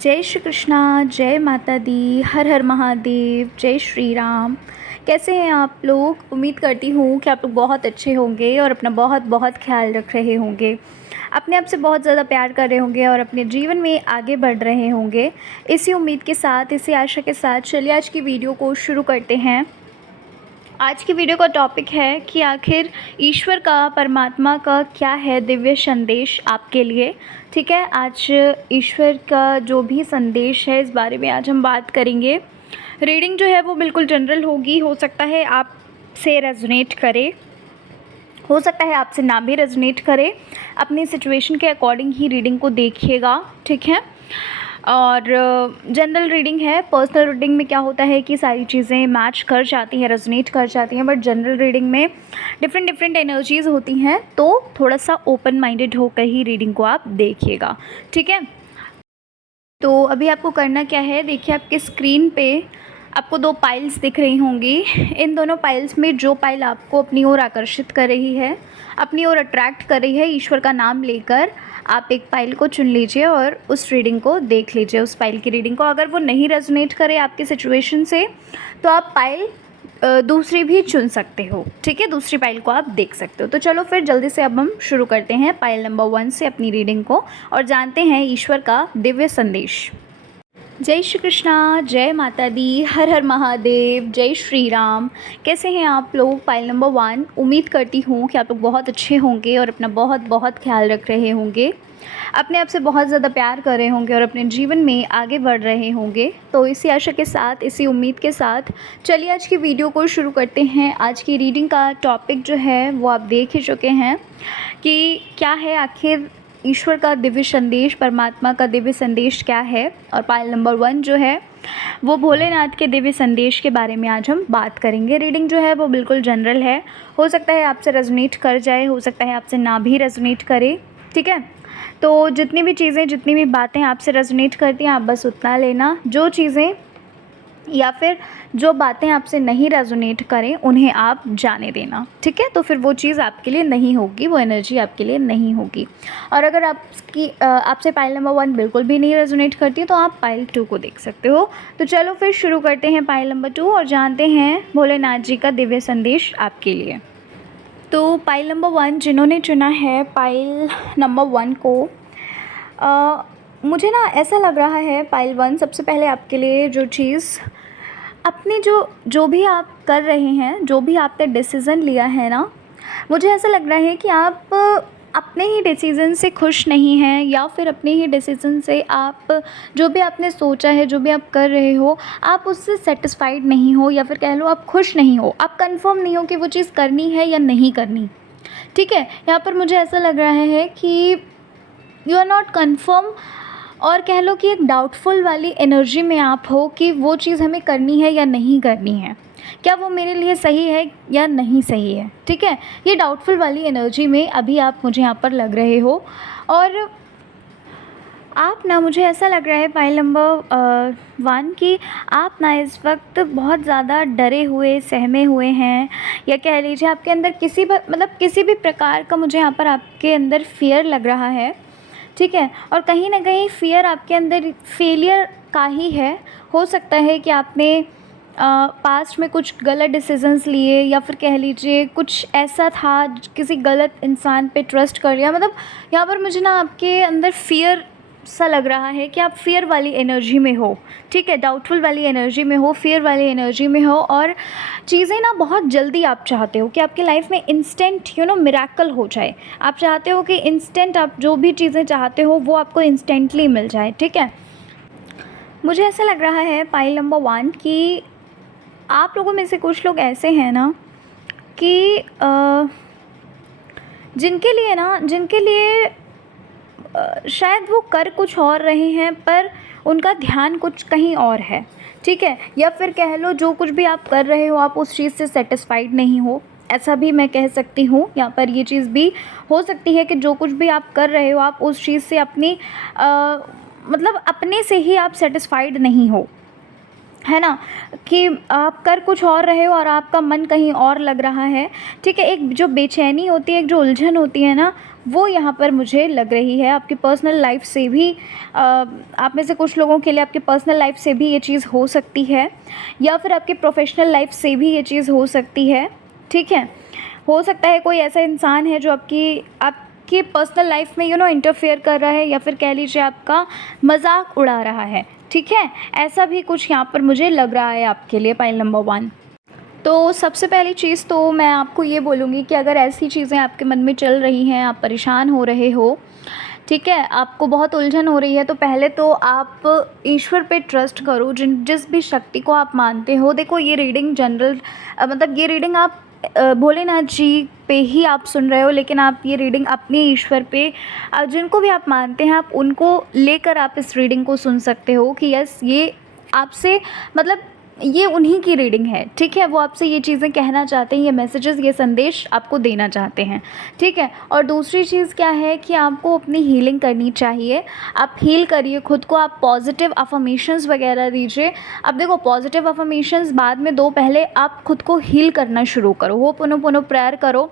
जय श्री कृष्णा, जय माता दी, हर हर महादेव, जय श्री राम। कैसे हैं आप लोग? उम्मीद करती हूँ कि आप लोग बहुत अच्छे होंगे और अपना बहुत बहुत ख्याल रख रहे होंगे, अपने आप से बहुत ज़्यादा प्यार कर रहे होंगे और अपने जीवन में आगे बढ़ रहे होंगे। इसी उम्मीद के साथ, इसी आशा के साथ चलिए आज की वीडियो को शुरू करते हैं। आज की वीडियो का टॉपिक है कि आखिर ईश्वर का, परमात्मा का क्या है दिव्य संदेश आपके लिए। ठीक है, आज ईश्वर का जो भी संदेश है इस बारे में आज हम बात करेंगे। रीडिंग जो है वो बिल्कुल जनरल होगी, हो सकता है आपसे रेजोनेट करे, हो सकता है आपसे ना भी रेजोनेट करे। अपनी सिचुएशन के अकॉर्डिंग ही रीडिंग को देखिएगा, ठीक है। और जनरल रीडिंग है। पर्सनल रीडिंग में क्या होता है कि सारी चीज़ें मैच कर जाती हैं, रेजोनेट कर जाती हैं, बट जनरल रीडिंग में डिफरेंट एनर्जीज़ होती हैं, तो थोड़ा सा ओपन माइंडेड होकर ही रीडिंग को आप देखिएगा, ठीक है। तो अभी आपको करना क्या है, देखिए आपके स्क्रीन पे आपको दो पाइल्स दिख रही होंगी। इन दोनों पाइल्स में जो पाइल आपको अपनी ओर आकर्षित कर रही है, अपनी ओर अट्रैक्ट कर रही है, ईश्वर का नाम लेकर आप एक पाइल को चुन लीजिए और उस रीडिंग को देख लीजिए, उस पाइल की रीडिंग को। अगर वो नहीं रेजोनेट करे आपकी सिचुएशन से तो आप पाइल दूसरी भी चुन सकते हो, ठीक है। दूसरी पाइल को आप देख सकते हो। तो चलो फिर जल्दी से अब हम शुरू करते हैं पाइल नंबर 1 से अपनी रीडिंग को और जानते हैं ईश्वर का दिव्य संदेश। जय श्री कृष्णा, जय माता दी, हर हर महादेव, जय श्री राम। कैसे हैं आप लोग? Pile number 1। उम्मीद करती हूँ कि आप लोग बहुत अच्छे होंगे और अपना बहुत बहुत ख्याल रख रहे होंगे, अपने आप से बहुत ज़्यादा प्यार कर रहे होंगे और अपने जीवन में आगे बढ़ रहे होंगे। तो इसी आशा के साथ, इसी उम्मीद के साथ चलिए आज की वीडियो को शुरू करते हैं। आज की रीडिंग का टॉपिक जो है वो आप देख ही चुके हैं कि क्या है आखिर ईश्वर का दिव्य संदेश, परमात्मा का दिव्य संदेश क्या है। और पाइल नंबर 1 जो है वो भोलेनाथ के दिव्य संदेश के बारे में आज हम बात करेंगे। रीडिंग जो है वो बिल्कुल जनरल है, हो सकता है आपसे रेजोनेट कर जाए, हो सकता है आपसे ना भी रेजोनेट करे, ठीक है। तो जितनी भी चीज़ें, जितनी भी बातें आपसे रेजोनेट करती हैं आप बस उतना लेना, जो चीज़ें या फिर जो बातें आपसे नहीं रेजोनेट करें उन्हें आप जाने देना, ठीक है। तो फिर वो चीज़ आपके लिए नहीं होगी, वो एनर्जी आपके लिए नहीं होगी। और अगर आपसे पाइल नंबर 1 बिल्कुल भी नहीं रेजोनेट करती तो आप पाइल 2 को देख सकते हो। तो चलो फिर शुरू करते हैं पाइल नंबर 2 और जानते हैं भोलेनाथ जी का दिव्य संदेश आपके लिए। तो पाइल नंबर 1 जिन्होंने चुना है पाइल नंबर 1 को, मुझे ना ऐसा लग रहा है पाइल 1 सबसे पहले आपके लिए जो चीज़ अपनी जो भी आप कर रहे हैं, जो भी आपने डिसीज़न लिया है ना, मुझे ऐसा लग रहा है कि आप अपने ही डिसीज़न से खुश नहीं हैं, या फिर अपने ही डिसीज़न से आप जो भी आपने सोचा है, जो भी आप कर रहे हो, आप उससे सेटिस्फाइड नहीं हो, या फिर कह लो आप खुश नहीं हो, आप कंफर्म नहीं हो कि वो चीज़ करनी है या नहीं करनी, ठीक है। यहाँ पर मुझे ऐसा लग रहा है कि यू आर नॉट कन्फर्म, और कह लो कि एक डाउटफुल वाली एनर्जी में आप हो कि वो चीज़ हमें करनी है या नहीं करनी है, क्या वो मेरे लिए सही है या नहीं सही है, ठीक है। ये डाउटफुल वाली एनर्जी में अभी आप मुझे यहाँ पर लग रहे हो। और आप ना, मुझे ऐसा लग रहा है पाइल नंबर 1 कि आप ना इस वक्त बहुत ज़्यादा डरे हुए, सहमे हुए हैं, या कह लीजिए आपके अंदर किसी भी प्रकार का मुझे यहाँ पर आपके अंदर फ़ियर लग रहा है, ठीक है। और कहीं ना कहीं फ़ियर आपके अंदर फेलियर का ही है। हो सकता है कि आपने पास्ट में कुछ गलत डिसीजंस लिए, या फिर कह लीजिए कुछ ऐसा था, किसी गलत इंसान पे ट्रस्ट कर लिया। मतलब यहाँ पर मुझे ना आपके अंदर फ़ियर सा लग रहा है कि आप फ़ियर वाली एनर्जी में हो, ठीक है, डाउटफुल वाली एनर्जी में हो, फ़ियर वाली एनर्जी में हो। और चीज़ें ना बहुत जल्दी आप चाहते हो कि आपकी लाइफ में इंस्टेंट मिरेकल हो जाए। आप चाहते हो कि इंस्टेंट आप जो भी चीज़ें चाहते हो वो आपको इंस्टेंटली मिल जाए, ठीक है। मुझे ऐसा लग रहा है पाइल नंबर 1 कि आप लोगों में से कुछ लोग ऐसे हैं ना कि जिनके लिए शायद वो कर कुछ और रहे हैं पर उनका ध्यान कुछ कहीं और है, ठीक है। या फिर कह लो जो कुछ भी आप कर रहे हो आप उस चीज़ से सेटिस्फाइड नहीं हो, ऐसा भी मैं कह सकती हूँ। यहाँ पर ये चीज़ भी हो सकती है कि जो कुछ भी आप कर रहे हो आप उस चीज़ से मतलब अपने से ही आप सेटिस्फाइड नहीं हो, है ना, कि आप कर कुछ और रहे हो और आपका मन कहीं और लग रहा है, ठीक है। एक जो बेचैनी होती है, एक जो उलझन होती है ना, वो यहाँ पर मुझे लग रही है। आपकी पर्सनल लाइफ से भी आप में से कुछ लोगों के लिए आपकी पर्सनल लाइफ से भी ये चीज़ हो सकती है, या फिर आपकी प्रोफेशनल लाइफ से भी ये चीज़ हो सकती है। ठीक है, हो सकता है कोई ऐसा इंसान है जो आपकी पर्सनल लाइफ में इंटरफेयर कर रहा है, या फिर कह लीजिए आपका मजाक उड़ा रहा है। ठीक है, ऐसा भी कुछ यहाँ पर मुझे लग रहा है आपके लिए पाइल नंबर 1। तो सबसे पहली चीज़ तो मैं आपको ये बोलूँगी कि अगर ऐसी चीज़ें आपके मन में चल रही हैं, आप परेशान हो रहे हो, ठीक है, आपको बहुत उलझन हो रही है, तो पहले तो आप ईश्वर पे ट्रस्ट करो, जिस भी शक्ति को आप मानते हो। देखो, ये रीडिंग जनरल मतलब ये रीडिंग आप भोलेनाथ जी पे ही आप सुन रहे हो, लेकिन आप ये रीडिंग अपने ईश्वर पे जिनको भी आप मानते हैं, आप उनको लेकर आप इस रीडिंग को सुन सकते हो कि यस, ये आपसे मतलब ये उन्हीं की रीडिंग है। ठीक है, वो आपसे ये चीज़ें कहना चाहते हैं, ये मैसेजेस, ये संदेश आपको देना चाहते हैं। ठीक है, और दूसरी चीज़ क्या है कि आपको अपनी हीलिंग करनी चाहिए। आप हील करिए खुद को, आप पॉजिटिव अफर्मेशंस वगैरह दीजिए। अब देखो, पॉजिटिव अफर्मेशंस बाद में दो, पहले आप खुद को हील करना शुरू करो। वो पुनः प्रेयर करो,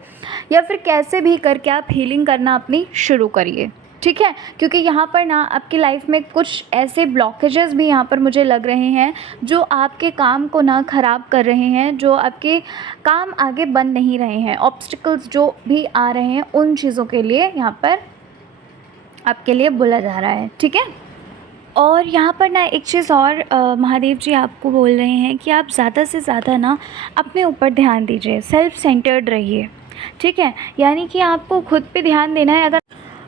या फिर कैसे भी करके आप हीलिंग करना अपनी शुरू करिए। ठीक है, क्योंकि यहाँ पर ना आपकी लाइफ में कुछ ऐसे ब्लॉकेजेस भी यहाँ पर मुझे लग रहे हैं जो आपके काम को ना ख़राब कर रहे हैं, जो आपके काम आगे बन नहीं रहे हैं। ऑब्स्टिकल्स जो भी आ रहे हैं, उन चीज़ों के लिए यहाँ पर आपके लिए बोला जा रहा है। ठीक है, और यहाँ पर ना एक चीज़ और महादेव जी आपको बोल रहे हैं कि आप ज़्यादा से ज़्यादा ना अपने ऊपर ध्यान दीजिए, सेल्फ सेंटर्ड रहिए। ठीक है, यानी कि आपको खुद पे ध्यान देना है। अगर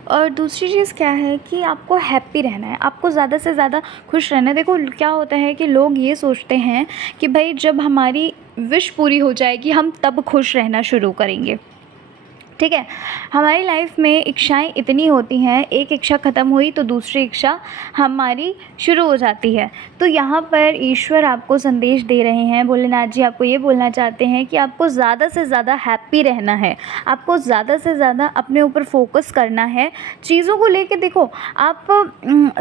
और दूसरी चीज़ क्या है कि आपको हैप्पी रहना है, आपको ज़्यादा से ज़्यादा खुश रहना है। देखो, क्या होता है कि लोग ये सोचते हैं कि भाई जब हमारी विश पूरी हो जाएगी हम तब खुश रहना शुरू करेंगे। ठीक है, हमारी लाइफ में इच्छाएं इतनी होती हैं, एक इच्छा ख़त्म हुई तो दूसरी इच्छा हमारी शुरू हो जाती है। तो यहाँ पर ईश्वर आपको संदेश दे रहे हैं, भोलेनाथ जी आपको ये बोलना चाहते हैं कि आपको ज़्यादा से ज़्यादा हैप्पी रहना है, आपको ज़्यादा से ज़्यादा अपने ऊपर फोकस करना है। चीज़ों को लेके देखो, आप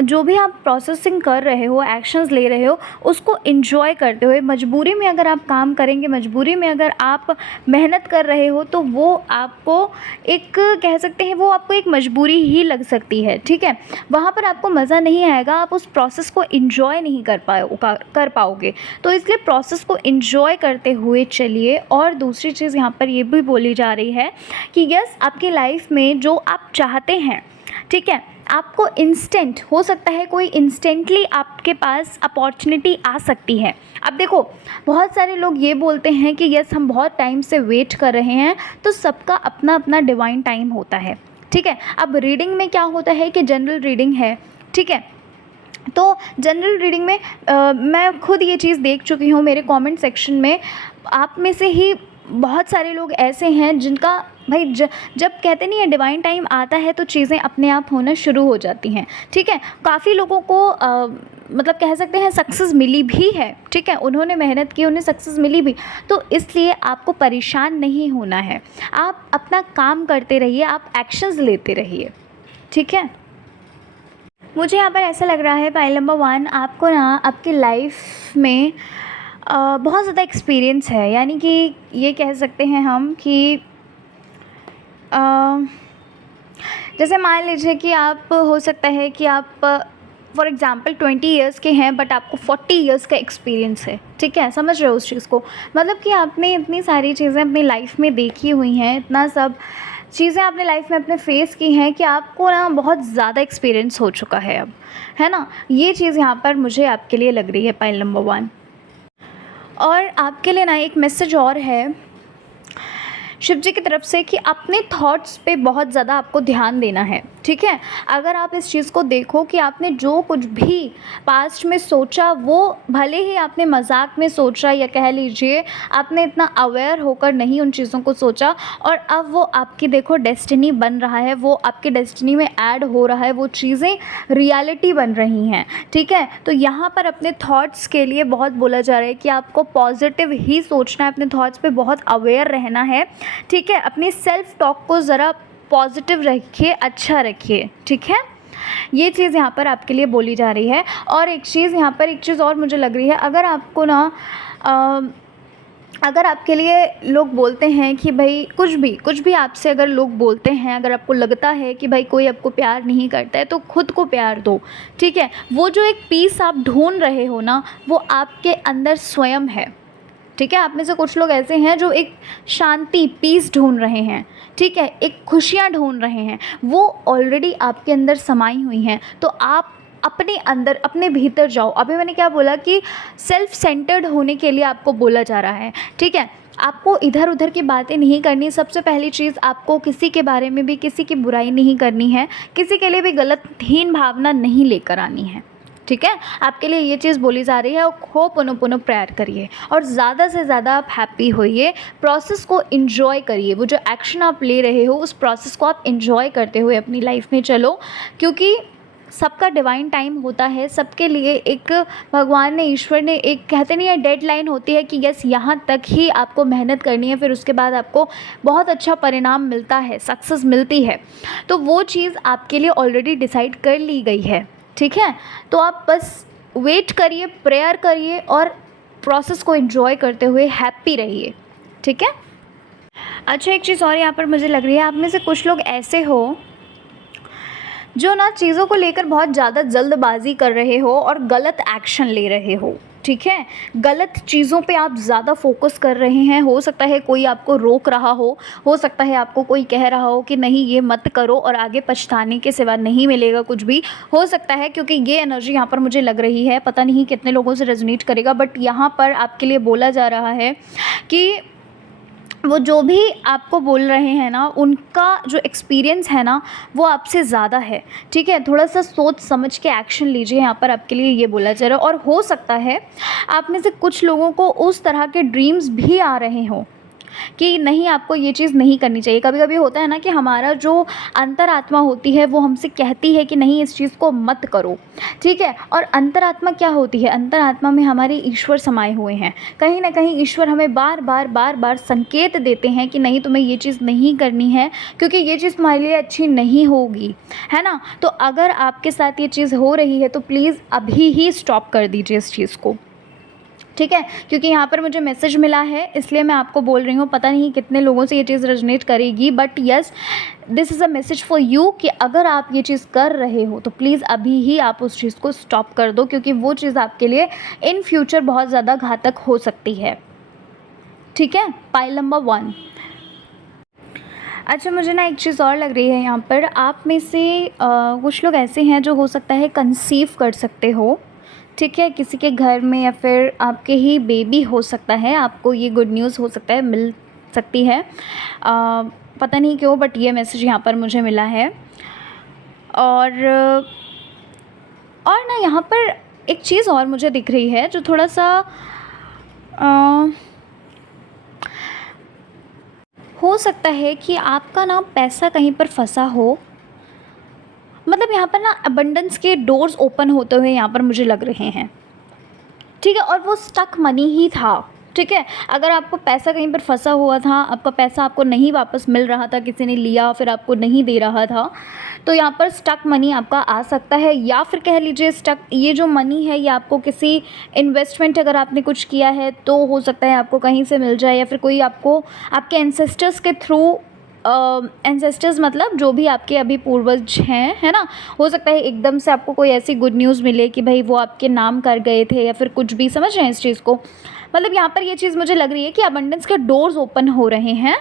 जो भी आप प्रोसेसिंग कर रहे हो, एक्शंस ले रहे हो, उसको इन्जॉय करते हुए, मजबूरी में अगर आप काम करेंगे, मजबूरी में अगर आप मेहनत कर रहे हो, तो वो आपको एक कह सकते हैं, वो आपको एक मजबूरी ही लग सकती है। ठीक है, वहाँ पर आपको मज़ा नहीं आएगा, आप उस प्रोसेस को एंजॉय नहीं कर पाओगे। तो इसलिए प्रोसेस को एंजॉय करते हुए चलिए। और दूसरी चीज़ यहाँ पर ये भी बोली जा रही है कि यस, आपकी लाइफ में जो आप चाहते हैं, ठीक है, आपको इंस्टेंट हो सकता है, कोई इंस्टेंटली आपके पास अपॉर्चुनिटी आ सकती है। अब देखो, बहुत सारे लोग ये बोलते हैं कि यस, हम बहुत टाइम से वेट कर रहे हैं, तो सबका अपना अपना डिवाइन टाइम होता है। ठीक है, अब रीडिंग में क्या होता है कि जनरल रीडिंग है। ठीक है, तो जनरल रीडिंग में मैं खुद ये चीज़ देख चुकी हूँ, मेरे कमेंट सेक्शन में आप में से ही बहुत सारे लोग ऐसे हैं जिनका भाई जब कहते नहीं है डिवाइन टाइम आता है तो चीज़ें अपने आप होना शुरू हो जाती हैं। ठीक है, काफ़ी लोगों को मतलब कह सकते हैं सक्सेस मिली भी है। ठीक है, उन्होंने मेहनत की, उन्हें सक्सेस मिली भी। तो इसलिए आपको परेशान नहीं होना है, आप अपना काम करते रहिए, आप एक्शंस लेते रहिए। ठीक है, मुझे यहाँ पर ऐसा लग रहा है पाइल नंबर 1, आपको ना आपकी लाइफ में बहुत ज़्यादा एक्सपीरियंस है। यानी कि ये कह सकते हैं हम कि जैसे मान लीजिए कि आप, हो सकता है कि आप फॉर एग्ज़ाम्पल 20 इयर्स के हैं, बट आपको 40 इयर्स का एक्सपीरियंस है। ठीक है, समझ रहे हो उस चीज़ को? मतलब कि आपने इतनी सारी चीज़ें अपनी लाइफ में देखी हुई हैं, इतना सब चीज़ें आपने लाइफ में अपने फेस की हैं कि आपको ना बहुत ज़्यादा एक्सपीरियंस हो चुका है अब, है ना? ये चीज़ यहाँ पर मुझे आपके लिए लग रही है पाइल नंबर 1। और आपके लिए ना एक मैसेज और है शिव जी की तरफ से कि अपने थॉट्स पे बहुत ज़्यादा आपको ध्यान देना है। ठीक है, अगर आप इस चीज़ को देखो कि आपने जो कुछ भी पास्ट में सोचा, वो भले ही आपने मजाक में सोचा, या कह लीजिए आपने इतना अवेयर होकर नहीं उन चीज़ों को सोचा, और अब वो आपकी देखो डेस्टिनी बन रहा है, वो आपकी डेस्टिनी में ऐड हो रहा है, वो चीज़ें रियलिटी बन रही हैं। ठीक है, तो यहाँ पर अपने थॉट्स के लिए बहुत बोला जा रहा है कि आपको पॉजिटिव ही सोचना है, अपने थॉट्स पे बहुत अवेयर रहना है। ठीक है, अपनी सेल्फ टॉक को ज़रा पॉजिटिव रखिए, अच्छा रखिए। ठीक है, ये चीज़ यहाँ पर आपके लिए बोली जा रही है। और एक चीज़ यहाँ पर, एक चीज़ और मुझे लग रही है, अगर आपको ना अगर आपके लिए लोग बोलते हैं कि भाई कुछ भी आपसे अगर लोग बोलते हैं, अगर आपको लगता है कि भाई कोई आपको प्यार नहीं करता है, तो खुद को प्यार दो, ठीक है। वो जो एक पीस आप ढूंढ रहे हो ना, वो आपके अंदर स्वयं है, ठीक है। आप में से कुछ लोग ऐसे हैं जो एक शांति, पीस ढूंढ रहे हैं, ठीक है, एक खुशियाँ ढूंढ रहे हैं, वो ऑलरेडी आपके अंदर समाई हुई हैं। तो आप अपने अंदर, अपने भीतर जाओ। अभी मैंने क्या बोला कि सेल्फ सेंटर्ड होने के लिए आपको बोला जा रहा है, ठीक है। आपको इधर उधर की बातें नहीं करनी। सबसे पहली चीज़, आपको किसी के बारे में भी किसी की बुराई नहीं करनी है, किसी के लिए भी गलत हीन भावना नहीं लेकर आनी है, ठीक है। आपके लिए ये चीज़ बोली जा रही है। और होपोनोपोनो प्रेयर करिए और ज़्यादा से ज़्यादा आप हैप्पी होइए, प्रोसेस को इन्जॉय करिए। वो जो एक्शन आप ले रहे हो, उस प्रोसेस को आप इन्जॉय करते हुए अपनी लाइफ में चलो, क्योंकि सबका डिवाइन टाइम होता है। सबके लिए एक भगवान ने, ईश्वर ने, एक कहते नहीं है डेडलाइन होती है कि यस यहाँ तक ही आपको मेहनत करनी है, फिर उसके बाद आपको बहुत अच्छा परिणाम मिलता है, सक्सेस मिलती है। तो वो चीज़ आपके लिए ऑलरेडी डिसाइड कर ली गई है, ठीक है। तो आप बस वेट करिए, प्रेयर करिए और प्रोसेस को एंजॉय करते हुए हैप्पी रहिए, ठीक है। अच्छा, एक चीज़ और यहाँ पर मुझे लग रही है, आप में से कुछ लोग ऐसे हो जो ना चीज़ों को लेकर बहुत ज़्यादा जल्दबाजी कर रहे हो और गलत एक्शन ले रहे हो, ठीक है। गलत चीज़ों पे आप ज़्यादा फोकस कर रहे हैं। हो सकता है कोई आपको रोक रहा हो सकता है आपको कोई कह रहा हो कि नहीं ये मत करो और आगे पछताने के सिवा नहीं मिलेगा कुछ भी, हो सकता है। क्योंकि ये एनर्जी यहाँ पर मुझे लग रही है, पता नहीं कितने लोगों से रेजोनेट करेगा, बट यहाँ पर आपके लिए बोला जा रहा है कि वो जो भी आपको बोल रहे हैं ना, उनका जो एक्सपीरियंस है ना, वो आपसे ज़्यादा है, ठीक है। थोड़ा सा सोच समझ के एक्शन लीजिए, यहाँ पर आपके लिए ये बोला जा रहा है। और हो सकता है आप में से कुछ लोगों को उस तरह के ड्रीम्स भी आ रहे हों कि नहीं, आपको ये चीज़ नहीं करनी चाहिए। कभी कभी होता है ना कि हमारा जो अंतरात्मा होती है वो हमसे कहती है कि नहीं इस चीज़ को मत करो, ठीक है। और अंतरात्मा क्या होती है? अंतरात्मा में हमारे ईश्वर समाये हुए हैं। कहीं ना कहीं ईश्वर हमें बार बार संकेत देते हैं कि नहीं, तुम्हें ये चीज़ नहीं करनी है, क्योंकि ये चीज़ तुम्हारे लिए अच्छी नहीं होगी, है ना। तो अगर आपके साथ ये चीज़ हो रही है तो प्लीज़ अभी ही स्टॉप कर दीजिए इस चीज़ को, ठीक है। क्योंकि यहाँ पर मुझे मैसेज मिला है, इसलिए मैं आपको बोल रही हूँ। पता नहीं कितने लोगों से ये चीज़ रेजोनेट करेगी, but yes, this is a message for you कि अगर आप ये चीज़ कर रहे हो तो प्लीज़ अभी ही आप उस चीज़ को स्टॉप कर दो, क्योंकि वो चीज़ आपके लिए इन फ्यूचर बहुत ज़्यादा घातक हो सकती है, ठीक है। Pile number 1। अच्छा, मुझे ना एक चीज़ और लग रही है यहाँ पर, आप में से कुछ लोग ऐसे हैं जो हो सकता है कंसीव कर सकते हो, ठीक है। किसी के घर में या फिर आपके ही बेबी हो सकता है, आपको ये गुड न्यूज़ हो सकता है, मिल सकती है। पता नहीं क्यों, बट ये मैसेज यहाँ पर मुझे मिला है। और ना यहाँ पर एक चीज़ और मुझे दिख रही है जो थोड़ा सा हो सकता है कि आपका ना पैसा कहीं पर फंसा हो। मतलब यहाँ पर ना अबंडेंस के डोर्स ओपन होते हुए यहाँ पर मुझे लग रहे हैं, ठीक है। और वो स्टक मनी ही था, ठीक है। अगर आपको पैसा कहीं पर फंसा हुआ था, आपका पैसा आपको नहीं वापस मिल रहा था, किसी ने लिया फिर आपको नहीं दे रहा था, तो यहाँ पर स्टक मनी आपका आ सकता है। या फिर कह लीजिए स्टक, ये जो मनी है ये आपको किसी इन्वेस्टमेंट अगर आपने कुछ किया है तो हो सकता है आपको कहीं से मिल जाए, या फिर कोई आपको आपके एंसेस्टर्स के थ्रू, एंसेस्टर्स मतलब जो भी आपके अभी पूर्वज हैं, है ना, हो सकता है एकदम से आपको कोई ऐसी गुड न्यूज़ मिले कि भाई वो आपके नाम कर गए थे, या फिर कुछ भी, समझ रहे हैं इस चीज़ को। मतलब यहाँ पर ये चीज़ मुझे लग रही है कि अबंडेंस के डोर्स ओपन हो रहे हैं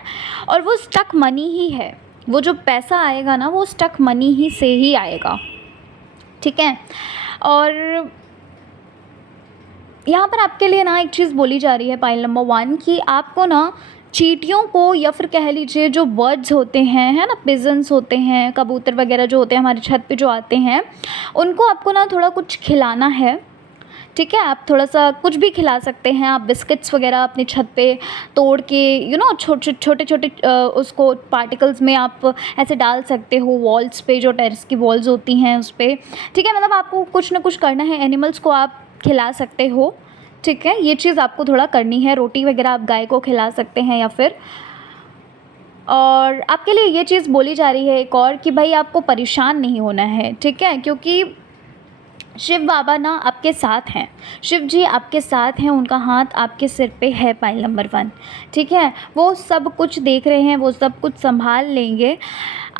और वो स्टक मनी ही है। वो जो पैसा आएगा ना, वो स्टक मनी ही से ही आएगा, ठीक है। और यहाँ पर आपके लिए ना एक चीज़ बोली जा रही है, पाइल नंबर 1, कि आपको ना चींटियों को, या फिर कह लीजिए जो बर्ड्स होते हैं, है ना, पिजन्स होते हैं, कबूतर वगैरह जो होते हैं हमारी छत पे जो आते हैं, उनको आपको ना थोड़ा कुछ खिलाना है, ठीक है। आप थोड़ा सा कुछ भी खिला सकते हैं। आप बिस्किट्स वगैरह अपनी छत पे तोड़ के, छोटे छोटे उसको पार्टिकल्स में आप ऐसे डाल सकते हो वॉल्स पे, जो टेरेस की वॉल्स होती हैं उस पर, ठीक है। मतलब आपको कुछ ना कुछ करना है। एनिमल्स को आप खिला सकते हो, ठीक है। ये चीज़ आपको थोड़ा करनी है। रोटी वगैरह आप गाय को खिला सकते हैं या फिर। और आपके लिए ये चीज़ बोली जा रही है एक और, कि भाई आपको परेशान नहीं होना है, ठीक है। क्योंकि शिव बाबा ना आपके साथ हैं, शिव जी आपके साथ हैं, उनका हाथ आपके सिर पे है, पाइल नंबर 1, ठीक है। वो सब कुछ देख रहे हैं, वो सब कुछ संभाल लेंगे।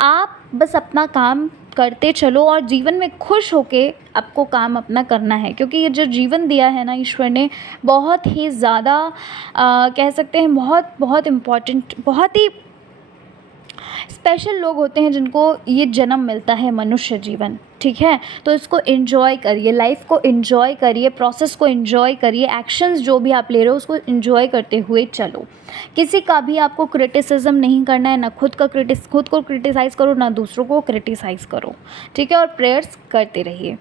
आप बस अपना काम करते चलो और जीवन में खुश होके आपको काम अपना करना है, क्योंकि ये जो जीवन दिया है ना ईश्वर ने, बहुत ही ज़्यादा कह सकते हैं बहुत बहुत इम्पॉर्टेंट, बहुत ही स्पेशल लोग होते हैं जिनको ये जन्म मिलता है, मनुष्य जीवन, ठीक है। तो इसको एन्जॉय करिए, लाइफ को एन्जॉय करिए, प्रोसेस को एन्जॉय करिए, एक्शंस जो भी आप ले रहे हो उसको एन्जॉय करते हुए चलो। किसी का भी आपको क्रिटिसिज्म नहीं करना है, ना खुद को क्रिटिसाइज़ करो, ना दूसरों को क्रिटिसाइज़ करो, ठीक है। और प्रेयर्स करते रहिए,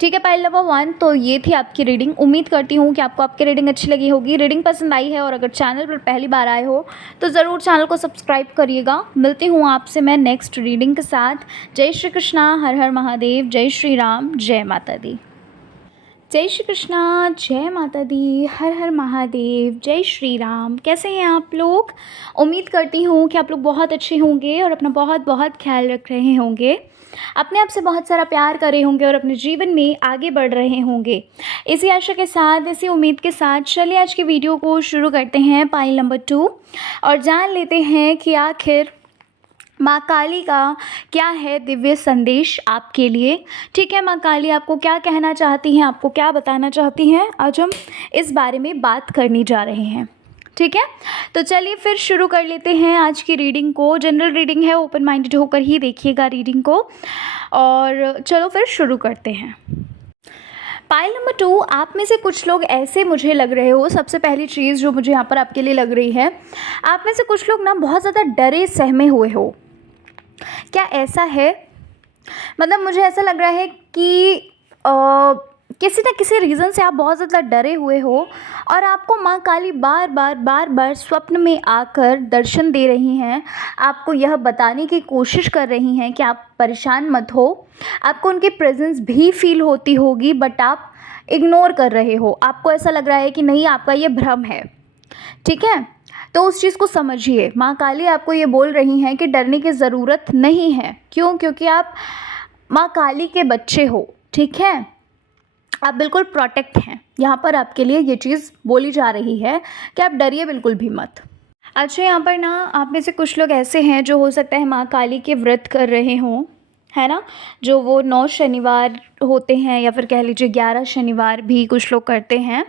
ठीक है। पाइल नंबर 1, तो ये थी आपकी रीडिंग। उम्मीद करती हूँ कि आपको आपकी रीडिंग अच्छी लगी होगी, रीडिंग पसंद आई है, और अगर चैनल पर पहली बार आए हो तो ज़रूर चैनल को सब्सक्राइब करिएगा। मिलती हूँ आपसे मैं नेक्स्ट रीडिंग के साथ। जय श्री कृष्णा, हर हर महादेव, जय श्री राम, जय माता दी। जय श्री कृष्णा, जय माता दी, हर हर महादेव, जय श्री राम। कैसे हैं आप लोग? उम्मीद करती हूँ कि आप लोग बहुत अच्छे होंगे और अपना बहुत बहुत ख्याल रख रहे होंगे, अपने आप से बहुत सारा प्यार कर रहे होंगे और अपने जीवन में आगे बढ़ रहे होंगे। इसी आशा के साथ, इसी उम्मीद के साथ चलिए आज की वीडियो को शुरू करते हैं, पाइल नंबर 2, और जान लेते हैं कि आखिर माँ काली का क्या है दिव्य संदेश आपके लिए, ठीक है। माँ काली आपको क्या कहना चाहती हैं, आपको क्या बताना चाहती हैं, आज हम इस बारे में बात करने जा रहे हैं, ठीक है। तो चलिए फिर शुरू कर लेते हैं आज की रीडिंग को। जनरल रीडिंग है, ओपन माइंडेड होकर ही देखिएगा रीडिंग को, और चलो फिर शुरू करते हैं। पाइल नंबर 2, आप में से कुछ लोग ऐसे मुझे लग रहे हो, सबसे पहली चीज़ जो मुझे यहाँ पर आपके लिए लग रही है, आप में से कुछ लोग ना बहुत ज़्यादा डरे सहमे हुए हो। क्या ऐसा है? मतलब मुझे ऐसा लग रहा है कि किसी न किसी रीज़न से आप बहुत ज़्यादा डरे हुए हो और आपको माँ काली बार बार स्वप्न में आकर दर्शन दे रही हैं, आपको यह बताने की कोशिश कर रही हैं कि आप परेशान मत हो। आपको उनकी प्रेजेंस भी फील होती होगी, बट आप इग्नोर कर रहे हो। आपको ऐसा लग रहा है कि नहीं, आपका ये भ्रम है, ठीक है। तो उस चीज़ को समझिए। माँ काली आपको ये बोल रही हैं कि डरने की ज़रूरत नहीं है। क्यों? क्योंकि आप माँ काली के बच्चे हो, ठीक है। आप बिल्कुल प्रोटेक्ट हैं। यहाँ पर आपके लिए ये चीज़ बोली जा रही है कि आप डरिए बिल्कुल भी मत। अच्छा, यहाँ पर ना आप में से कुछ लोग ऐसे हैं जो हो सकता है माँ काली के व्रत कर रहे हों, है ना। जो वो 9 शनिवार होते हैं, या फिर कह लीजिए 11 शनिवार भी कुछ लोग करते हैं।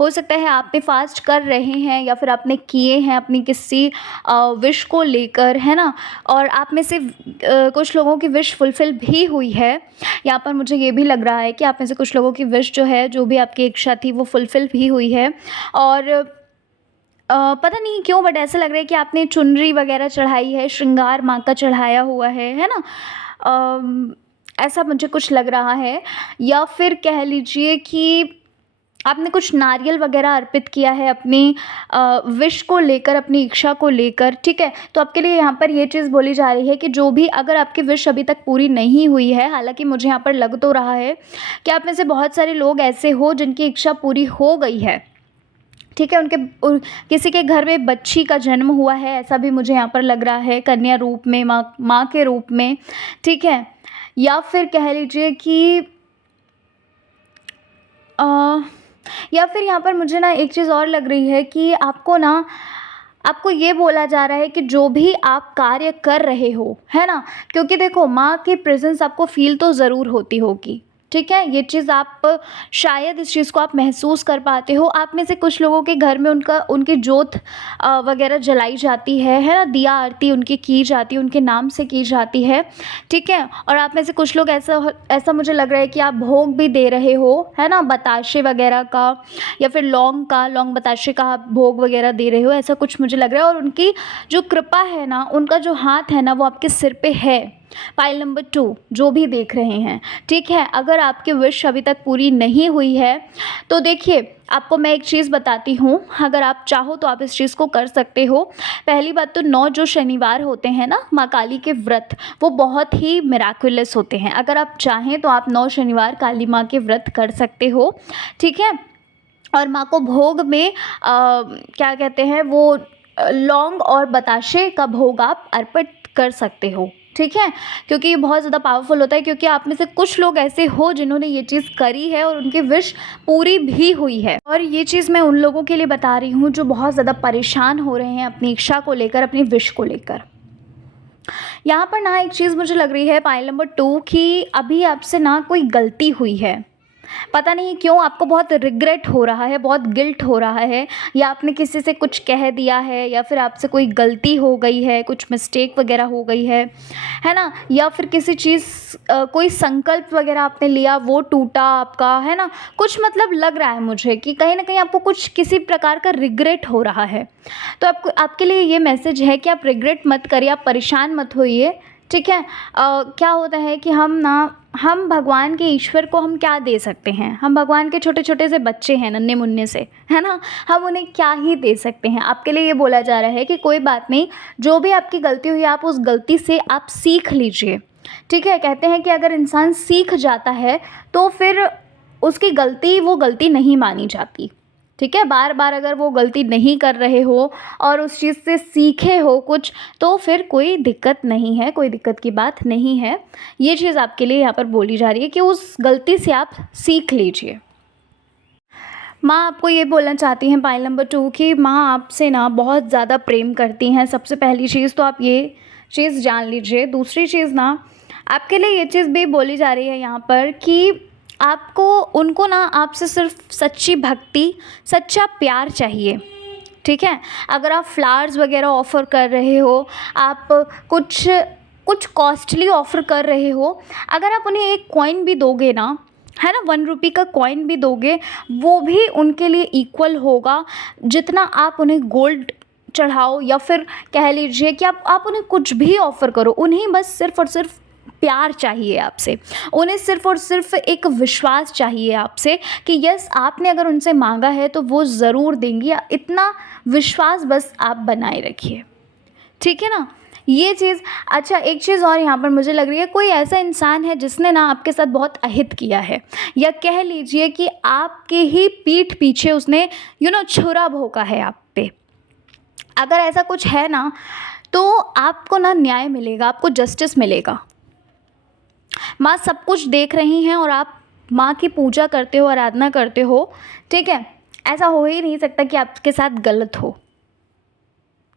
हो सकता है आप पे फास्ट कर रहे हैं, या फिर आपने किए हैं अपनी किसी विश को लेकर, है ना। और आप में से कुछ लोगों की विश फुलफ़िल भी हुई है। यहाँ पर मुझे ये भी लग रहा है कि आप में से कुछ लोगों की विश जो है, जो भी आपकी इच्छा थी, वो फुलफ़िल भी हुई है। और पता नहीं क्यों, बट ऐसा लग रहा है कि आपने चुनरी वगैरह चढ़ाई है, श्रृंगार माँ का चढ़ाया हुआ है ना। ऐसा मुझे कुछ लग रहा है। या फिर कह लीजिए कि आपने कुछ नारियल वगैरह अर्पित किया है अपनी विश को लेकर, अपनी इच्छा को लेकर, ठीक है। तो आपके लिए यहाँ पर ये चीज़ बोली जा रही है कि जो भी, अगर आपकी विश अभी तक पूरी नहीं हुई है, हालांकि मुझे यहाँ पर लग तो रहा है कि आप में से बहुत सारे लोग ऐसे हो जिनकी इच्छा पूरी हो गई है, ठीक है। किसी के घर में बच्ची का जन्म हुआ है, ऐसा भी मुझे यहाँ पर लग रहा है, कन्या रूप में, माँ के रूप में, ठीक है। या फिर कह लीजिए कि या फिर यहाँ पर मुझे ना एक चीज़ और लग रही है कि आपको ये बोला जा रहा है कि जो भी आप कार्य कर रहे हो, है ना, क्योंकि देखो माँ की प्रेजेंस आपको फील तो ज़रूर होती होगी, ठीक है। ये चीज़ आप शायद इस चीज़ को आप महसूस कर पाते हो। आप में से कुछ लोगों के घर में उनकी जोत वगैरह जलाई जाती है ना, दिया आरती उनकी की जाती है, उनके नाम से की जाती है, ठीक है। और आप में से कुछ लोग ऐसा मुझे लग रहा है कि आप भोग भी दे रहे हो, है ना, बताशे वगैरह का, या फिर लौंग बताशे का आप भोग वगैरह दे रहे हो, ऐसा कुछ मुझे लग रहा है। और उनकी जो कृपा है ना, उनका जो हाथ है ना, वो आपके सिर पे है। पाइल नंबर 2 जो भी देख रहे हैं, ठीक है। अगर आपकी विश अभी तक पूरी नहीं हुई है तो देखिए, आपको मैं एक चीज़ बताती हूँ, अगर आप चाहो तो आप इस चीज़ को कर सकते हो। पहली बात तो 9 जो शनिवार होते हैं ना माँ काली के व्रत, वो बहुत ही मिराकुलस होते हैं। अगर आप चाहें तो आप 9 शनिवार काली माँ के व्रत कर सकते हो, ठीक है। और माँ को भोग में क्या कहते हैं वो, लौंग और बताशे का भोग आप अर्पित कर सकते हो, ठीक है, क्योंकि ये बहुत ज़्यादा पावरफुल होता है, क्योंकि आप में से कुछ लोग ऐसे हो जिन्होंने ये चीज़ करी है और उनकी विश पूरी भी हुई है। और ये चीज़ मैं उन लोगों के लिए बता रही हूँ जो बहुत ज़्यादा परेशान हो रहे हैं अपनी इच्छा को लेकर, अपनी विश को लेकर। यहाँ पर ना एक चीज़ मुझे लग रही है पाइल नंबर 2 कि अभी आपसे ना कोई गलती हुई है। पता नहीं क्यों आपको बहुत रिग्रेट हो रहा है, बहुत गिल्ट हो रहा है, या आपने किसी से कुछ कह दिया है, या फिर आपसे कोई गलती हो गई है, कुछ मिस्टेक वगैरह हो गई है ना? या फिर किसी चीज़ कोई संकल्प वगैरह आपने लिया वो टूटा आपका, है ना? कुछ मतलब लग रहा है मुझे कि कहीं न कहीं आपको कुछ किसी प्रकार का रिग्रेट हो रहा है। तो आपके लिए ये मैसेज है कि आप रिग्रेट मत करिए, आप परेशान मत होइए, ठीक है? क्या होता है कि हम भगवान के ईश्वर को हम क्या दे सकते हैं? हम भगवान के छोटे-छोटे से बच्चे हैं, नन्हे-मुन्ने से, है ना? हम उन्हें क्या ही दे सकते हैं? आपके लिए ये बोला जा रहा है कि कोई बात नहीं, जो भी आपकी गलती हुई आप उस गलती से आप सीख लीजिए, ठीक है? कहते हैं कि अगर इंसान सीख जाता है तो फिर उसकी गलती वो गलती नहीं मानी जाती, ठीक है? बार-बार अगर वो गलती नहीं कर रहे हो और उस चीज़ से सीखे हो कुछ, तो फिर कोई दिक्कत नहीं है, कोई दिक्कत की बात नहीं है। ये चीज़ आपके लिए यहाँ पर बोली जा रही है कि उस गलती से आप सीख लीजिए। माँ आपको ये बोलना चाहती हैं पाइल नंबर 2 कि माँ आपसे ना बहुत ज़्यादा प्रेम करती हैं। सबसे पहली चीज़ तो आप ये चीज़ जान लीजिए। दूसरी चीज़ ना आपके लिए ये चीज़ भी बोली जा रही है यहाँ पर कि आपको उनको ना आपसे सिर्फ सच्ची भक्ति, सच्चा प्यार चाहिए, ठीक है? अगर आप फ्लावर्स वगैरह ऑफ़र कर रहे हो, आप कुछ कुछ कॉस्टली ऑफ़र कर रहे हो, अगर आप उन्हें एक कॉइन भी दोगे ना, है ना, 1 रुपये का कॉइन भी दोगे, वो भी उनके लिए इक्वल होगा जितना आप उन्हें गोल्ड चढ़ाओ, या फिर कह लीजिए कि आप उन्हें कुछ भी ऑफ़र करो, उन्हें बस सिर्फ़ और सिर्फ प्यार चाहिए आपसे। उन्हें सिर्फ़ और सिर्फ एक विश्वास चाहिए आपसे कि यस, आपने अगर उनसे माँगा है तो वो ज़रूर देंगी। इतना विश्वास बस आप बनाए रखिए, ठीक है ना? ये चीज़। अच्छा, एक चीज़ और यहाँ पर मुझे लग रही है, कोई ऐसा इंसान है जिसने ना आपके साथ बहुत अहित किया है, या कह लीजिए कि आपके ही पीठ पीछे उसने छुरा भोंका है आप पे। अगर ऐसा कुछ है ना, तो आपको ना न्याय मिलेगा, आपको जस्टिस मिलेगा। माँ सब कुछ देख रही हैं और आप माँ की पूजा करते हो, आराधना करते हो, ठीक है? ऐसा हो ही नहीं सकता कि आपके साथ गलत हो,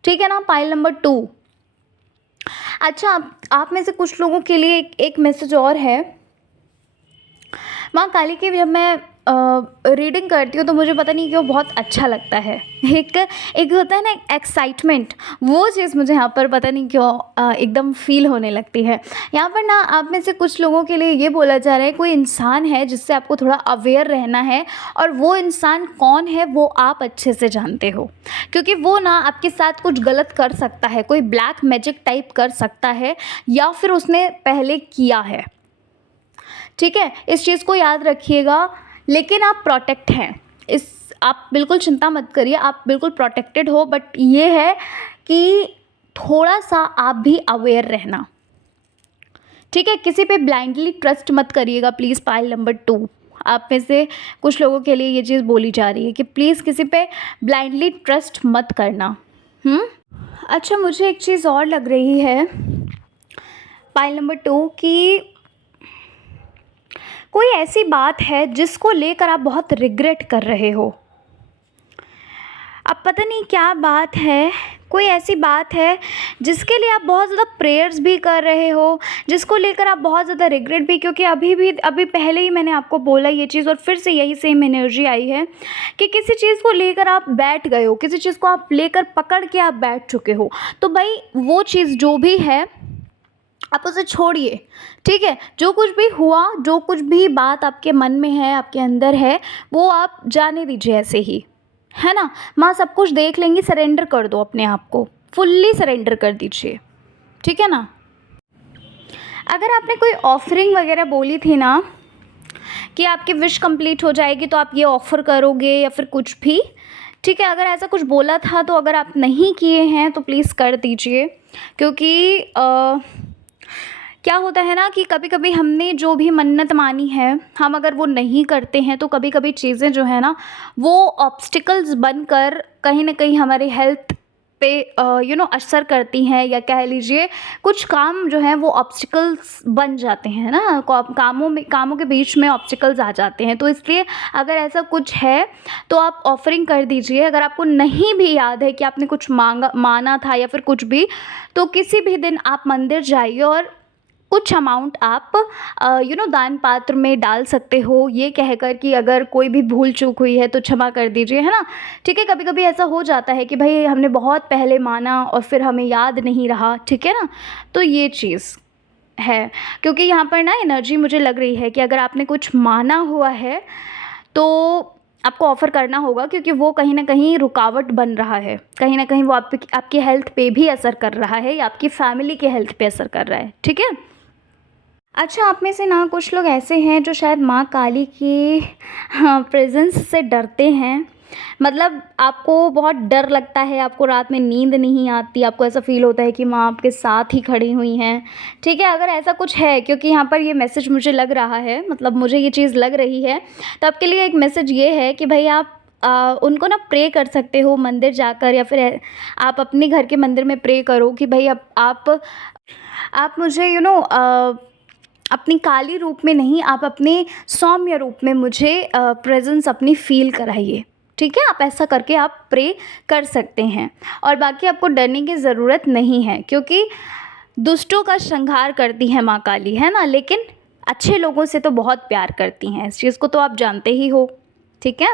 ठीक है ना? Pile number 2। अच्छा, आप में से कुछ लोगों के लिए एक मैसेज और है। माँ काली की जब मैं रीडिंग करती हूँ तो मुझे पता नहीं क्यों बहुत अच्छा लगता है। एक होता है ना एक्साइटमेंट, वो चीज़ मुझे यहाँ पर पता नहीं क्यों एकदम फील होने लगती है। यहाँ पर ना आप में से कुछ लोगों के लिए ये बोला जा रहा है, कोई इंसान है जिससे आपको थोड़ा अवेयर रहना है, और वो इंसान कौन है वो आप अच्छे से जानते हो, क्योंकि वो ना आपके साथ कुछ गलत कर सकता है, कोई ब्लैक मैजिक टाइप कर सकता है, या फिर उसने पहले किया है, ठीक है? इस चीज़ को याद रखिएगा। लेकिन आप प्रोटेक्ट हैं, आप बिल्कुल चिंता मत करिए, आप बिल्कुल प्रोटेक्टेड हो। बट ये है कि थोड़ा सा आप भी अवेयर रहना, ठीक है? किसी पे ब्लाइंडली ट्रस्ट मत करिएगा प्लीज़। पाइल नंबर 2, आप में से कुछ लोगों के लिए ये चीज़ बोली जा रही है कि प्लीज़ किसी पे ब्लाइंडली ट्रस्ट मत करना। अच्छा, मुझे एक चीज़ और लग रही है पाइल नंबर 2 कि कोई ऐसी बात है जिसको लेकर आप बहुत रिग्रेट कर रहे हो। अब पता नहीं क्या बात है, कोई ऐसी बात है जिसके लिए आप बहुत ज़्यादा प्रेयर्स भी कर रहे हो, जिसको लेकर आप बहुत ज़्यादा रिग्रेट भी, क्योंकि अभी पहले ही मैंने आपको बोला ये चीज़, और फिर से यही सेम एनर्जी आई है कि किसी चीज़ को लेकर आप बैठ गए हो, किसी चीज़ को आप लेकर पकड़ के आप बैठ चुके हो। तो भाई वो चीज़ जो भी है आप उसे छोड़िए, ठीक है? जो कुछ भी हुआ, जो कुछ भी बात आपके मन में है, आपके अंदर है, वो आप जाने दीजिए ऐसे ही, है ना? माँ सब कुछ देख लेंगी, सरेंडर कर दो अपने आप को, फुल्ली सरेंडर कर दीजिए, ठीक है ना? अगर आपने कोई ऑफरिंग वगैरह बोली थी ना कि आपकी विश कंप्लीट हो जाएगी तो आप ये ऑफ़र करोगे या फिर कुछ भी, ठीक है? अगर ऐसा कुछ बोला था तो अगर आप नहीं किए हैं तो प्लीज़ कर दीजिए, क्योंकि क्या होता है ना कि कभी-कभी हमने जो भी मन्नत मानी है, हम अगर वो नहीं करते हैं तो कभी-कभी चीज़ें जो है ना वो ऑब्स्टिकल्स बनकर कहीं न कहीं हमारी हेल्थ पे असर करती हैं, या कह लीजिए कुछ काम जो हैं वो ऑब्स्टिकल्स बन जाते हैं ना, कामों के बीच में ऑब्स्टिकल्स आ जाते हैं। तो इसलिए अगर ऐसा कुछ है तो आप ऑफरिंग कर दीजिए। अगर आपको नहीं भी याद है कि आपने कुछ माना था या फिर कुछ भी, तो किसी भी दिन आप मंदिर जाइए और कुछ अमाउंट आप दान पात्र में डाल सकते हो, ये कहकर कि अगर कोई भी भूल चूक हुई है तो क्षमा कर दीजिए, है ना। ठीक है, कभी कभी ऐसा हो जाता है कि भाई हमने बहुत पहले माना और फिर हमें याद नहीं रहा, ठीक है ना। तो ये चीज़ है, क्योंकि यहाँ पर ना एनर्जी मुझे लग रही है कि अगर आपने कुछ माना हुआ है तो आपको ऑफ़र करना होगा, क्योंकि वो कहीं न कहीं रुकावट बन रहा है, कहीं न कहीं वो आपकी हेल्थ पे भी असर कर रहा है या आपकी फैमिली के हेल्थ पे असर कर रहा है, ठीक है। अच्छा, आप में से ना कुछ लोग ऐसे हैं जो शायद माँ काली की हाँ, प्रेज़ेंस से डरते हैं। मतलब आपको बहुत डर लगता है, आपको रात में नींद नहीं आती, आपको ऐसा फ़ील होता है कि माँ आपके साथ ही खड़ी हुई हैं, ठीक है? अगर ऐसा कुछ है, क्योंकि यहाँ पर ये मैसेज मुझे लग रहा है, मतलब मुझे ये चीज़ लग रही है, तो आपके लिए एक मैसेज ये है कि भई आप उनको ना प्रे कर सकते हो मंदिर जाकर, या फिर आप अपने घर के मंदिर में प्रे करो कि भई अब आप मुझे अपनी काली रूप में नहीं, आप अपने सौम्य रूप में मुझे प्रेज़ेंस अपनी फ़ील कराइए, ठीक है? आप ऐसा करके आप प्रे कर सकते हैं, और बाकी आपको डरने की ज़रूरत नहीं है, क्योंकि दुष्टों का संहार करती है माँ काली, है ना? लेकिन अच्छे लोगों से तो बहुत प्यार करती हैं, इस चीज़ को तो आप जानते ही हो, ठीक है।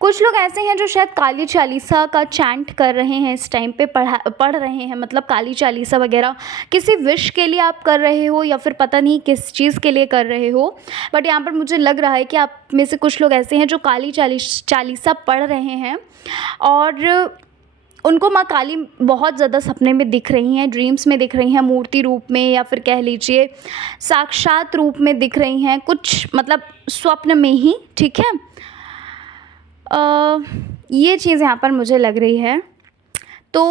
कुछ लोग ऐसे हैं जो शायद काली चालीसा का चैंट कर रहे हैं इस टाइम पे, पढ़ रहे हैं, मतलब काली चालीसा वगैरह किसी विश के लिए आप कर रहे हो या फिर पता नहीं किस चीज़ के लिए कर रहे हो, बट यहाँ पर मुझे लग रहा है कि आप में से कुछ लोग ऐसे हैं जो काली चालीसा पढ़ रहे हैं, और उनको माँ काली बहुत ज़्यादा सपने में दिख रही हैं, ड्रीम्स में दिख रही हैं, मूर्ति रूप में, या फिर कह लीजिए साक्षात रूप में दिख रही हैं, कुछ मतलब स्वप्न में ही, ठीक है। ये चीज़ यहाँ पर मुझे लग रही है। तो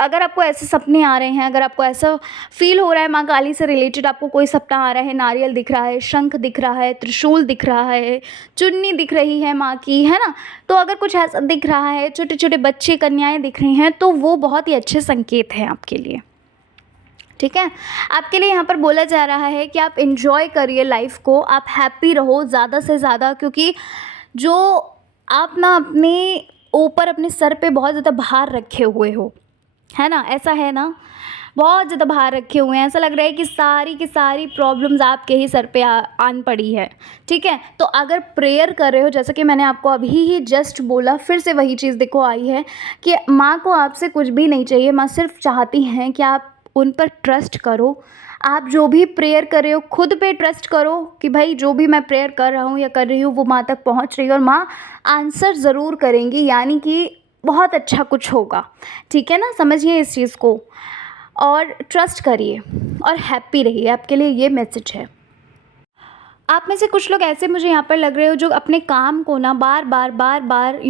अगर आपको ऐसे सपने आ रहे हैं, अगर आपको ऐसा फ़ील हो रहा है माँ काली से रिलेटेड, आपको कोई सपना आ रहा है, नारियल दिख रहा है, शंख दिख रहा है, त्रिशूल दिख रहा है, चुन्नी दिख रही है माँ की, है ना? तो अगर कुछ ऐसा दिख रहा है, छोटे-छोटे बच्चे, कन्याएँ दिख रही हैं, तो वो बहुत ही अच्छे संकेत हैं आपके लिए, ठीक है। आपके लिए यहाँ पर बोला जा रहा है कि आप एन्जॉय करिए लाइफ़ को, आप हैप्पी रहो ज़्यादा से ज़्यादा, क्योंकि जो आप ना अपने ऊपर, अपने सर पे बहुत ज़्यादा भार रखे हुए हो, है ना? ऐसा है ना? बहुत ज़्यादा भार रखे हुए हैं, ऐसा लग रहा है कि सारी की सारी प्रॉब्लम्स आपके ही सर पे आन पड़ी है, ठीक है? तो अगर प्रेयर कर रहे हो, जैसा कि मैंने आपको अभी ही जस्ट बोला, फिर से वही चीज़ देखो आई है कि माँ को आपसे कुछ भी नहीं चाहिए, माँ सिर्फ चाहती हैं कि आप उन पर ट्रस्ट करो। आप जो भी प्रेयर कर रहे हो, खुद पे ट्रस्ट करो कि भाई जो भी मैं प्रेयर कर रहा हूँ या कर रही हूँ वो माँ तक पहुँच रही है, और माँ आंसर ज़रूर करेंगी, यानी कि बहुत अच्छा कुछ होगा, ठीक है ना? समझिए इस चीज़ को, और ट्रस्ट करिए और हैप्पी रहिए। आपके लिए ये मैसेज है। आप में से कुछ लोग ऐसे मुझे यहाँ पर लग रहे हो जो अपने काम को ना बार बार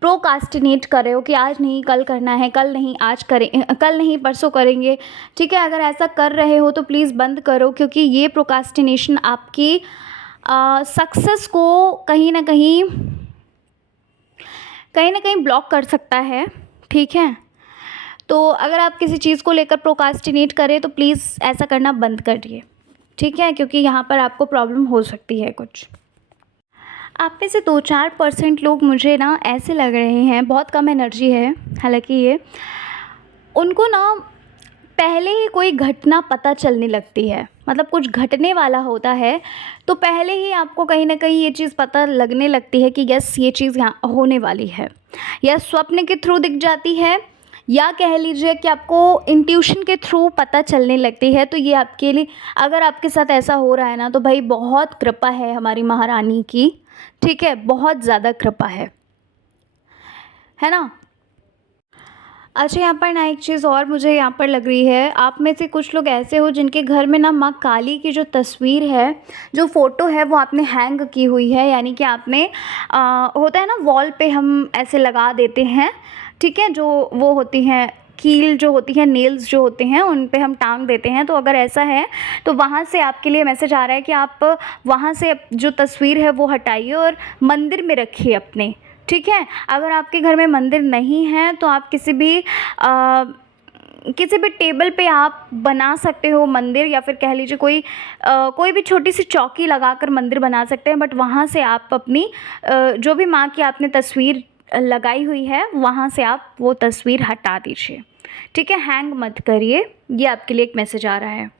प्रोकास्टिनेट कर रहे हो कि आज नहीं कल करना है, कल नहीं आज करें, कल नहीं परसों करेंगे, ठीक है। अगर ऐसा कर रहे हो तो प्लीज़ बंद करो, क्योंकि ये प्रोकास्टिनेशन आपकी सक्सेस को कहीं ना कहीं ब्लॉक कर सकता है, ठीक है। तो अगर आप किसी चीज़ को लेकर प्रोकास्टिनेट करें तो प्लीज़ ऐसा करना बंद करिए, ठीक है, क्योंकि यहाँ पर आपको प्रॉब्लम हो सकती है कुछ। आप में से 2-4% लोग मुझे ना ऐसे लग रहे हैं, बहुत कम एनर्जी है हालांकि ये, उनको ना पहले ही कोई घटना पता चलने लगती है, मतलब कुछ घटने वाला होता है तो पहले ही आपको कहीं ना कहीं ये चीज़ पता लगने लगती है कि यस ये चीज़ यहाँ होने वाली है, या स्वप्न के थ्रू दिख जाती है, या कह लीजिए कि आपको इंट्यूशन के थ्रू पता चलने लगती है। तो ये आपके लिए, अगर आपके साथ ऐसा हो रहा है ना, तो भाई बहुत कृपा है हमारी महारानी की, ठीक है, बहुत ज़्यादा कृपा है ना। अच्छा, यहाँ पर ना एक चीज़ और मुझे यहाँ पर लग रही है, आप में से कुछ लोग ऐसे हो जिनके घर में ना माँ काली की जो तस्वीर है, जो फ़ोटो है वो आपने हैंग की हुई है, यानी कि आपने होता है ना वॉल पे हम ऐसे लगा देते हैं, ठीक है, जो वो होती हैं कील जो होती है, नेल्स जो होते हैं उन पे हम टांग देते हैं। तो अगर ऐसा है तो वहाँ से आपके लिए मैसेज आ रहा है कि आप वहाँ से जो तस्वीर है वो हटाइए और मंदिर में रखिए अपने, ठीक है। अगर आपके घर में मंदिर नहीं है तो आप किसी भी टेबल पे आप बना सकते हो मंदिर, या फिर कह लीजिए कोई भी छोटी सी चौकी लगाकर मंदिर बना सकते हैं। बट वहाँ से आप अपनी जो भी माँ की आपने तस्वीर लगाई हुई है वहाँ से आप वो तस्वीर हटा दीजिए, ठीक है। हैंग मत करिए। ये आपके लिए एक मैसेज आ रहा है।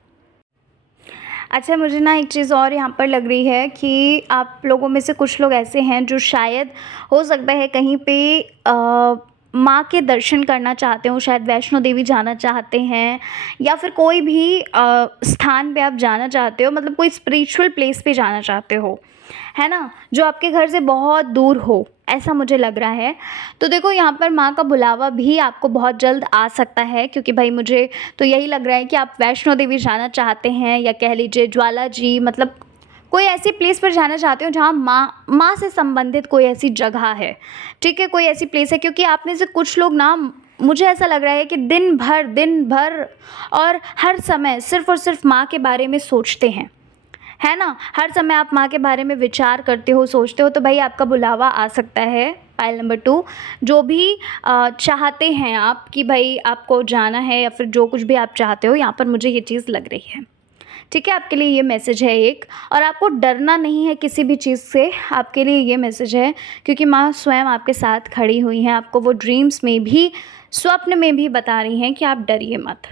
अच्छा, मुझे ना एक चीज़ और यहाँ पर लग रही है कि आप लोगों में से कुछ लोग ऐसे हैं जो शायद हो सकता है कहीं पे माँ के दर्शन करना चाहते हो, शायद वैष्णो देवी जाना चाहते हैं, या फिर कोई भी स्थान पे आप जाना चाहते हो, मतलब कोई स्पिरिचुअल प्लेस पे जाना चाहते हो, है ना, जो आपके घर से बहुत दूर हो, ऐसा मुझे लग रहा है। तो देखो, यहाँ पर माँ का बुलावा भी आपको बहुत जल्द आ सकता है, क्योंकि भाई मुझे तो यही लग रहा है कि आप वैष्णो देवी जाना चाहते हैं, या कह लीजिए ज्वाला जी, मतलब कोई ऐसी प्लेस पर जाना चाहते हो जहाँ माँ से संबंधित कोई ऐसी जगह है, ठीक है, कोई ऐसी प्लेस है। क्योंकि आप में से कुछ लोग ना, मुझे ऐसा लग रहा है कि दिन भर और हर समय सिर्फ़ और सिर्फ माँ के बारे में सोचते हैं, है ना। हर समय आप माँ के बारे में विचार करते हो, सोचते हो, तो भाई आपका बुलावा आ सकता है। पाइल नंबर 2, जो भी चाहते हैं आप कि भाई आपको जाना है, या फिर जो कुछ भी आप चाहते हो, यहाँ पर मुझे ये चीज़ लग रही है, ठीक है। आपके लिए ये मैसेज है एक, और आपको डरना नहीं है किसी भी चीज़ से, आपके लिए ये मैसेज है, क्योंकि माँ स्वयं आपके साथ खड़ी हुई हैं। आपको वो ड्रीम्स में भी, स्वप्न में भी बता रही हैं कि आप डरिए मत,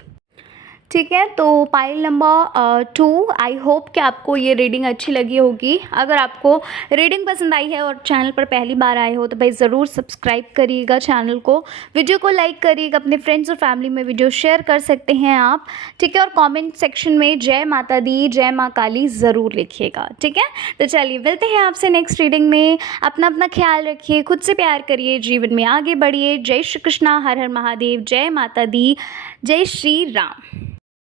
ठीक है। तो पाइल नंबर 2, आई होप कि आपको ये रीडिंग अच्छी लगी होगी। अगर आपको रीडिंग पसंद आई है और चैनल पर पहली बार आए हो तो भाई ज़रूर सब्सक्राइब करिएगा चैनल को, वीडियो को लाइक करिएगा, अपने फ्रेंड्स और फैमिली में वीडियो शेयर कर सकते हैं आप, ठीक है। और कमेंट सेक्शन में जय माता दी, जय माँ काली ज़रूर लिखिएगा, ठीक है। तो चलिए मिलते हैं आपसे नेक्स्ट रीडिंग में। अपना अपना ख्याल रखिए, खुद से प्यार करिए, जीवन में आगे बढ़िए। जय श्री कृष्णा, हर हर महादेव, जय माता दी, जय श्री राम।